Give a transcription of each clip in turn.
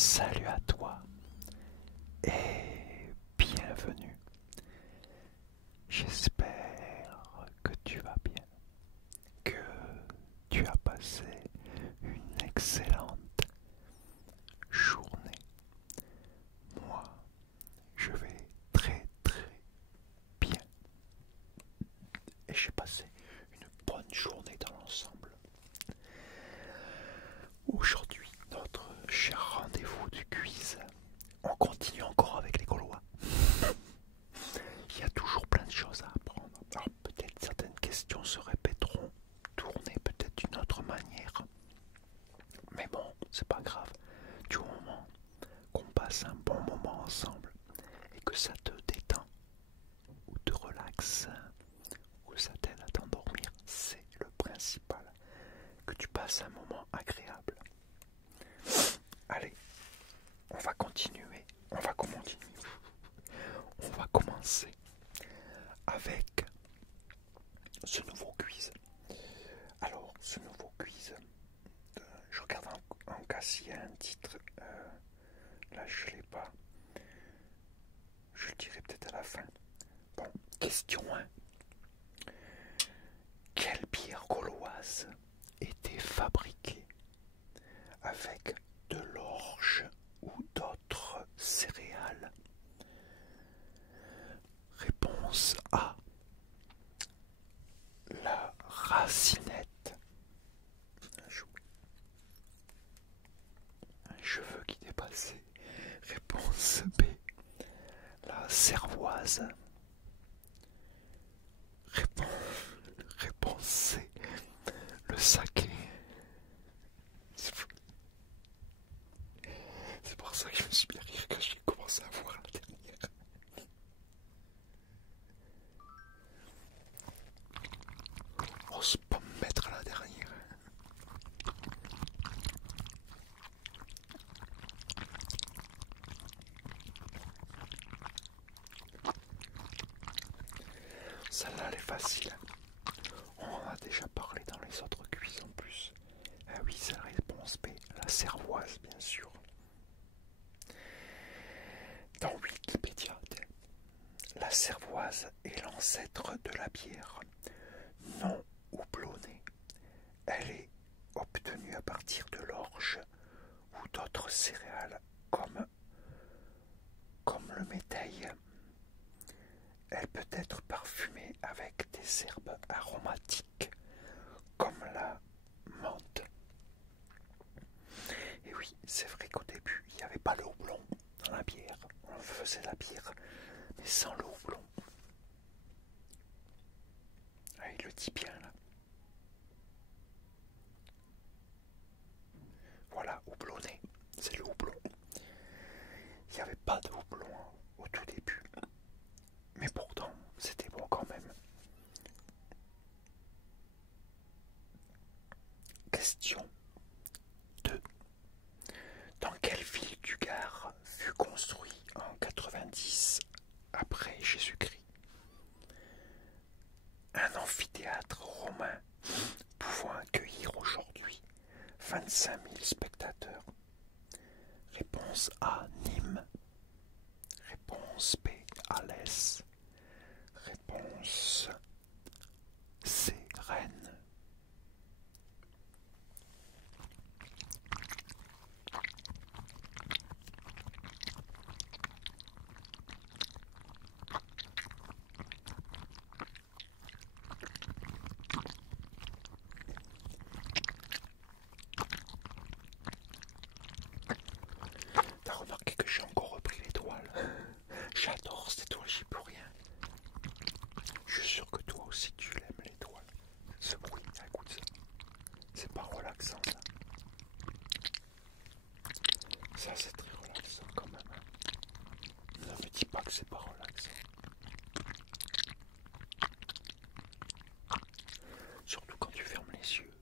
Salut à toi et bienvenue. J'espère que tu vas bien, que tu as passé une excellente journée. Moi, je vais très bien et j'ai passé une bonne journée dans l'ensemble. Aujourd'hui, notre cher rendez-vous du quiz. On continue encore avec les Gaulois. Il y a toujours plein de choses à apprendre. Alors peut-être certaines questions se répéteront, tournées peut-être d'une autre manière. Mais bon, c'est pas grave. Du moment qu'on passe un bon moment ensemble et que ça te détend ou te relaxe ou ça t'aide à t'endormir, c'est le principal. Que tu passes un moment agréable. Allez, on va continuer. On va commencer avec ce nouveau quiz. Alors, ce nouveau quiz, je regarde en cas s'il y a un titre. Là, je ne l'ai pas. Je le dirai peut-être à la fin. Bon, question 1. Quelle bière gauloise était fabriquée avec de l'orge ou d'autres céréales? Réponse A. La racinette. Un cheveu qui dépassait. Réponse B. La cervoise. Réponse C. Le saké. C'est pour ça que je me suis bien rire quand j'ai commencé à voir la dernière. On se pas me mettre à la dernière. Celle-là, elle est facile. On en a déjà parlé dans les autres quiz en plus. Ah oui, c'est la réponse B, la cervoise, bien sûr. Dans Wikipédia, la cervoise est l'ancêtre de la bière non houblonnée. Elle est obtenue à partir de l'orge ou d'autres céréales comme le métail. Elle peut être parfumée avec des herbes aromatiques comme la menthe. Et oui, c'est vrai qu'au début, il n'y avait pas le houblon dans la bière. On faisait la bière, mais sans le houblon. Ah, il le dit bien là. Voilà, houblonné, c'est le houblon. Il n'y avait pas de houblon au tout début. Mais pourtant, c'était bon quand même. Question 2. Dans quelle ville du Gard fut construit en 90 après Jésus-Christ un amphithéâtre romain pouvant accueillir aujourd'hui 25 000 spectateurs? Réponse A, Nîmes. Réponse B, Alès. Réponse C, Rennes. T'as remarqué que j'ai encore repris l'étoile? J'adore cette étoile, j'y peux rien. Je suis sûr que toi aussi tu l'aimes l'étoile. Ce bruit, écoute ça. C'est pas relaxant ça. Ça c'est très relaxant quand même. Ne me dis pas que c'est pas relaxant. Surtout quand tu fermes les yeux.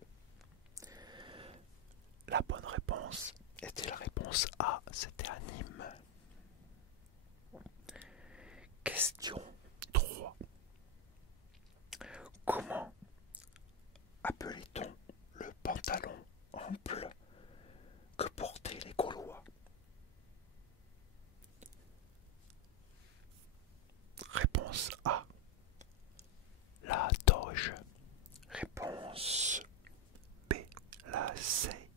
La bonne réponse était la réponse A, c'était à Nîmes. Question 3. Comment appelait-on le pantalon ample que portaient les Gaulois Réponse A, la doge. Réponse B, la seille.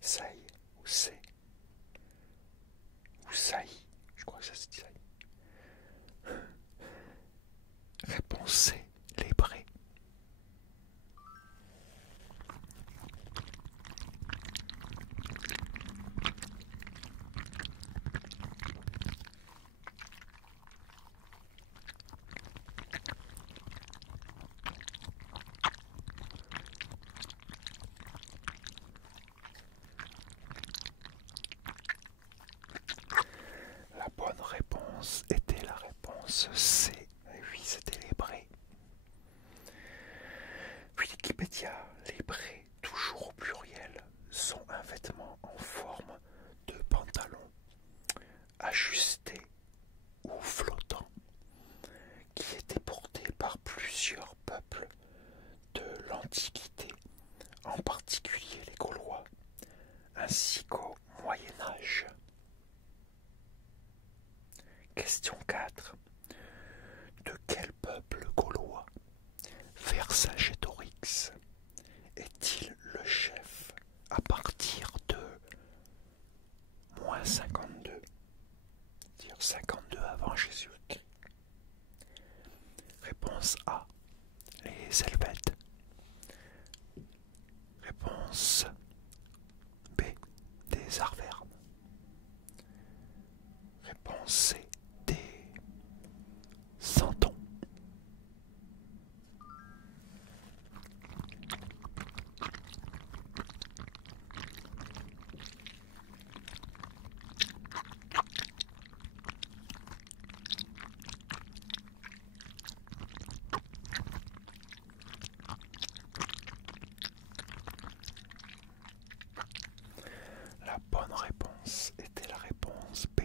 Seille ou c'est ou saillie, je crois que ça se dit saillie. Réponse C, les brés. La bonne réponse était la réponse C. Et oui, c'était les brés. Wikipédia, les brés, toujours au pluriel, sont un vêtement en forme de pantalon, ajusté ou flottant, qui était porté par plusieurs peuples de l'Antiquité, en particulier les Gaulois, ainsi qu'au Moyen Âge. Question 4. De quel peuple gaulois Vercingétorix est-il le chef à partir de -52, c'est-à-dire 52 avant Jésus-Christ? Réponse A, les Helvètes. Réponse B, des Arvernes. Réponse C, des Santons. La bonne réponse était la réponse B,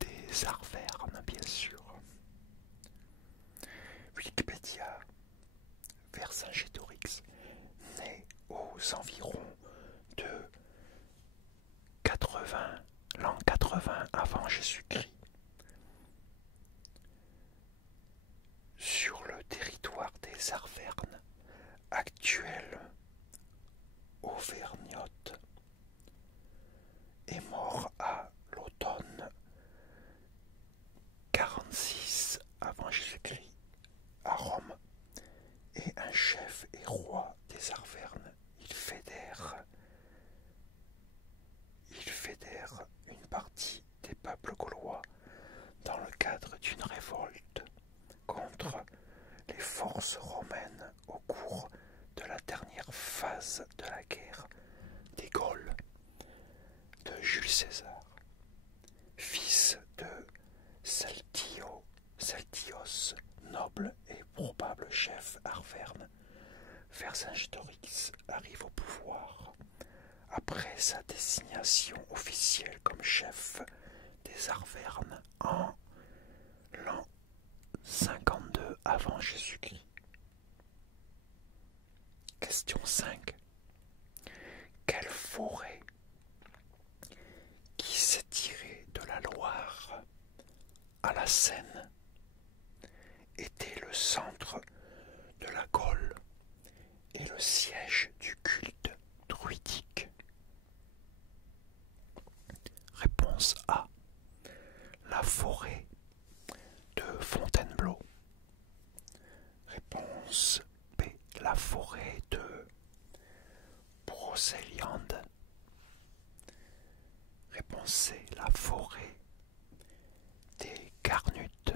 des Arvernes, bien sûr. Wikipédia, Vercingétorix naît aux environs de 80, l'an 80 avant Jésus-Christ, sur le territoire des Arvernes, actuel Auvergnotte, est mort à l'automne 46 avant Jésus-Christ à Rome, et un chef et roi des Arvernes. Il fédère une partie des peuples gaulois dans le cadre d'une révolte contre les forces romaines au cours de la dernière phase de la guerre des Gaules de Jules César, fils de Celtios, noble et probable chef arverne. Vercingétorix arrive au pouvoir après sa désignation officielle comme chef des Arvernes en l'an 52 avant Jésus-Christ. Question 5. Quelle forêt qui s'étirait de la Loire à la Seine était le centre de la Gaule et le siège du culte druidique? Réponse A, la forêt de Fontainebleau. Réponse B, la forêt de Brocéliande. Réponse C, la forêt des Carnutes.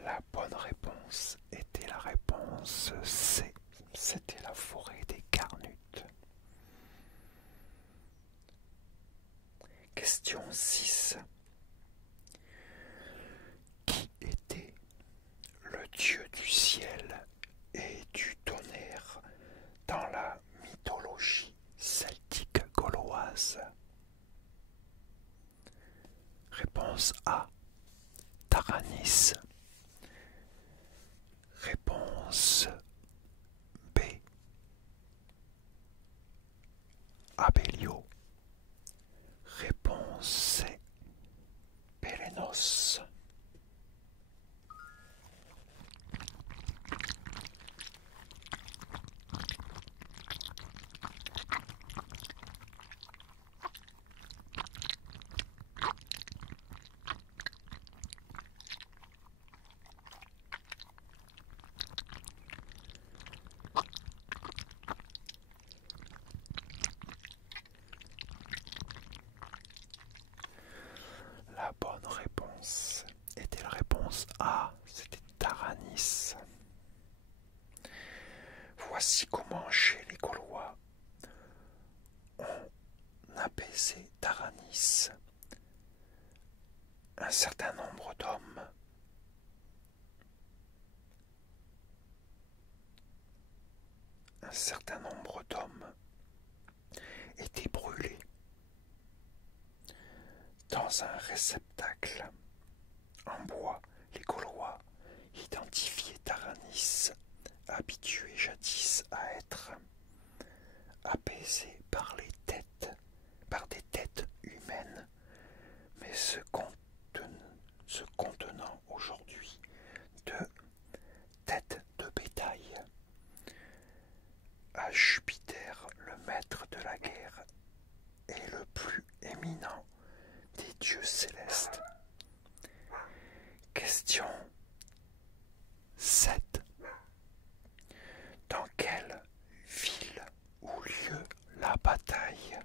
La bonne réponse était la réponse C. C'était la forêt des Carnutes. Question 6. Qui était le dieu du ciel et du tonnerre dans la mythologie celtique gauloise? Taranis. Réponse B. Abellio. Réponse C. Pélénos. La bonne réponse était la réponse A, c'était Taranis. Voici comment chez les Gaulois on apaisait Taranis. Un certain nombre d'hommes étaient brûlés dans un réceptacle en bois. Les Gaulois identifiaient Taranis, habitué jadis à être apaisé par des têtes humaines, mais se contenant aujourd'hui de têtes de bétail, à Jupiter, le maître de la guerre et le plus éminent des dieux célestes. Question 7. Dans quelle ville ou lieu la bataille,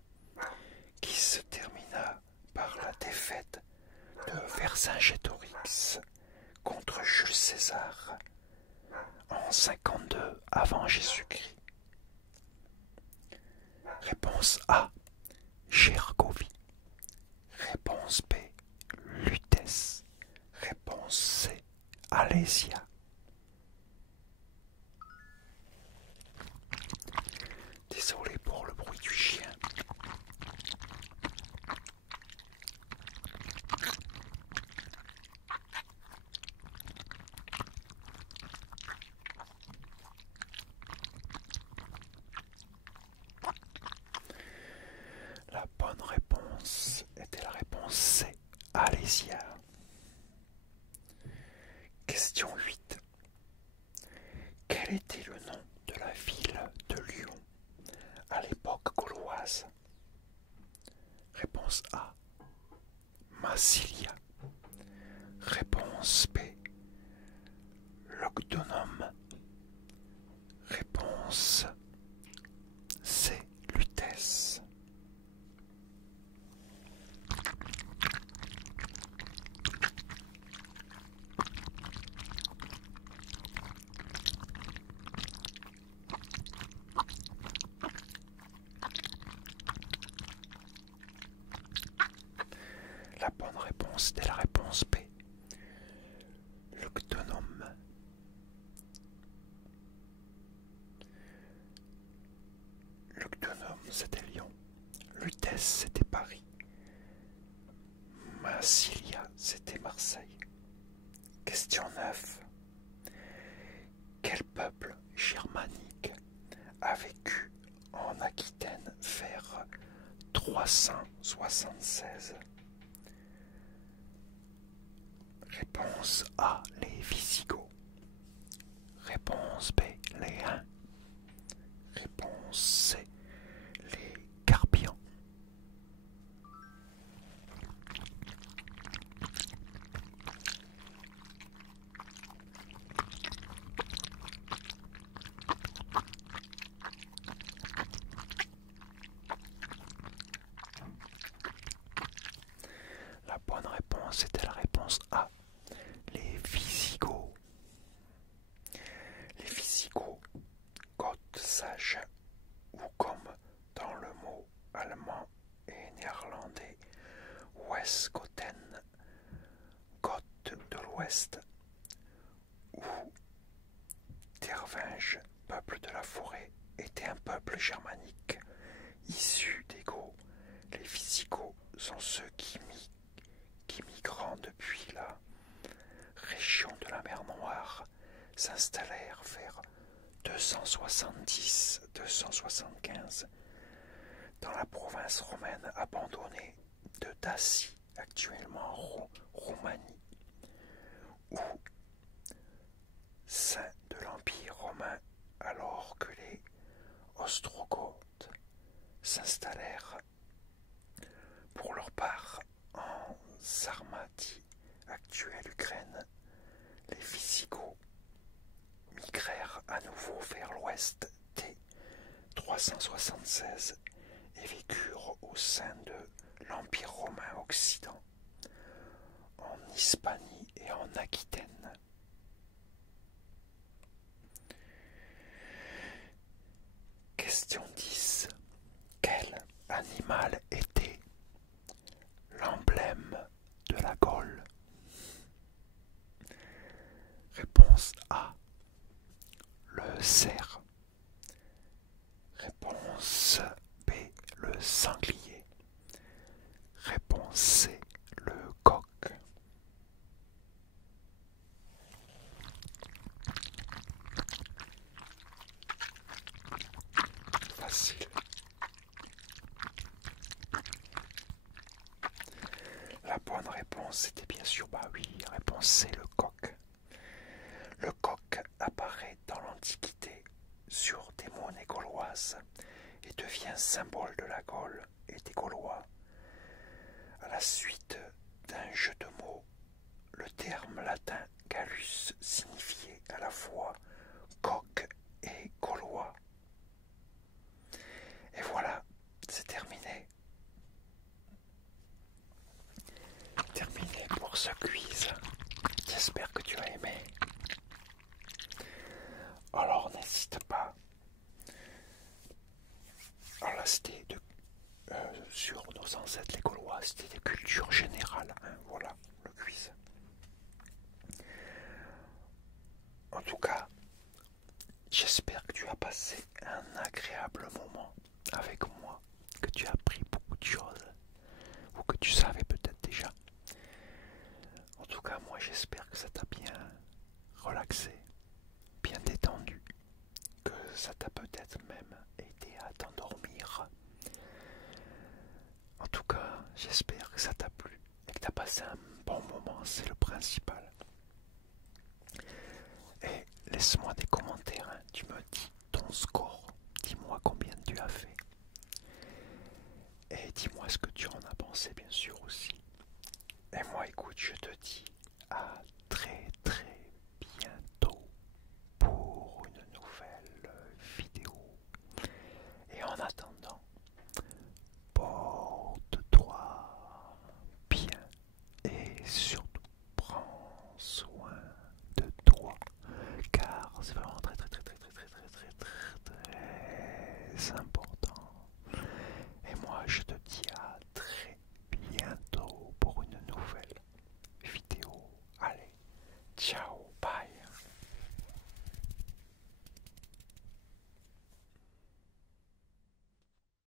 qui se termina par la défaite de Vercingétorix contre Jules César en 52 avant Jésus-Christ? Réponse A. Gergovie. Réponse B. Lutèce. Réponse C. Alésia. Désolé pour le bruit du chien. La bonne réponse était la réponse C. Alésia. Question 8. Quel était le nom de la ville de Lyon à l'époque gauloise? Réponse A. Massilia. Réponse B. Lugdunum. Réponse C. Lutèce. La bonne réponse était la réponse B. Lugdunum. Lugdunum, c'était Lyon. Lutèce, c'était Paris. Massilia, c'était Marseille. Question 9. Quel peuple germanique a vécu en Aquitaine vers 376? Réponse A. Les Visigoths. Réponse B. Les Huns. Réponse C. Les Carpians. La bonne réponse était la réponse A. Les Visigoths. Les Visigoths, Goths sages, ou comme dans le mot allemand et néerlandais, Westgoten, Goths de l'Ouest, ou Tervinges, peuple de la forêt, était un peuple germanique issu des Goths. Les Visigoths sont ceux qui migrant depuis la s'installèrent vers 270-275 dans la province romaine abandonnée de Dacie, actuellement en Roumanie, où, sein de l'Empire romain, alors que les Ostrogoths s'installèrent pour leur part en Sarmatie, actuelle Ukraine, les Visigoths migrèrent à nouveau vers l'ouest dès 376 et vécurent au sein de l'Empire romain occident, en Hispanie et en Aquitaine. Question 10. Quel animal était l'emblème de la Gaule? Réponse A. Le cerf. Réponse B. Le sanglier. Réponse C. Le coq. Facile. La bonne réponse était bien sûr, réponse C, le coq. Le coq apparaît dans l'Antiquité sur des monnaies gauloises et devient symbole de la Gaule et des Gaulois. À la suite d'un jeu de mots, le terme latin Gallus signifiait à la fois coq et gaulois. Et voilà, c'est terminé. Terminé pour ce quiz. J'espère que tu as aimé. Alors n'hésite pas. Alors là c'était sur nos ancêtres les Gaulois, c'était de culture générale. Voilà le quiz. En tout cas, j'espère que tu as passé un agréable moment avec moi, que tu as appris beaucoup de choses, ou que tu savais peut-être déjà. En tout cas, moi j'espère que ça t'a bien relaxé, bien détendu, que ça t'a peut-être même aidé à t'endormir. En tout cas, j'espère que ça t'a plu et que tu as passé un bon moment, c'est le principal. Et laisse-moi des commentaires, tu me dis ton score, dis-moi combien tu as fait. Et dis-moi ce que tu en as pensé bien sûr aussi. Et moi écoute, je te dis à très très bientôt pour une nouvelle vidéo. Et en attendant, porte-toi bien et surtout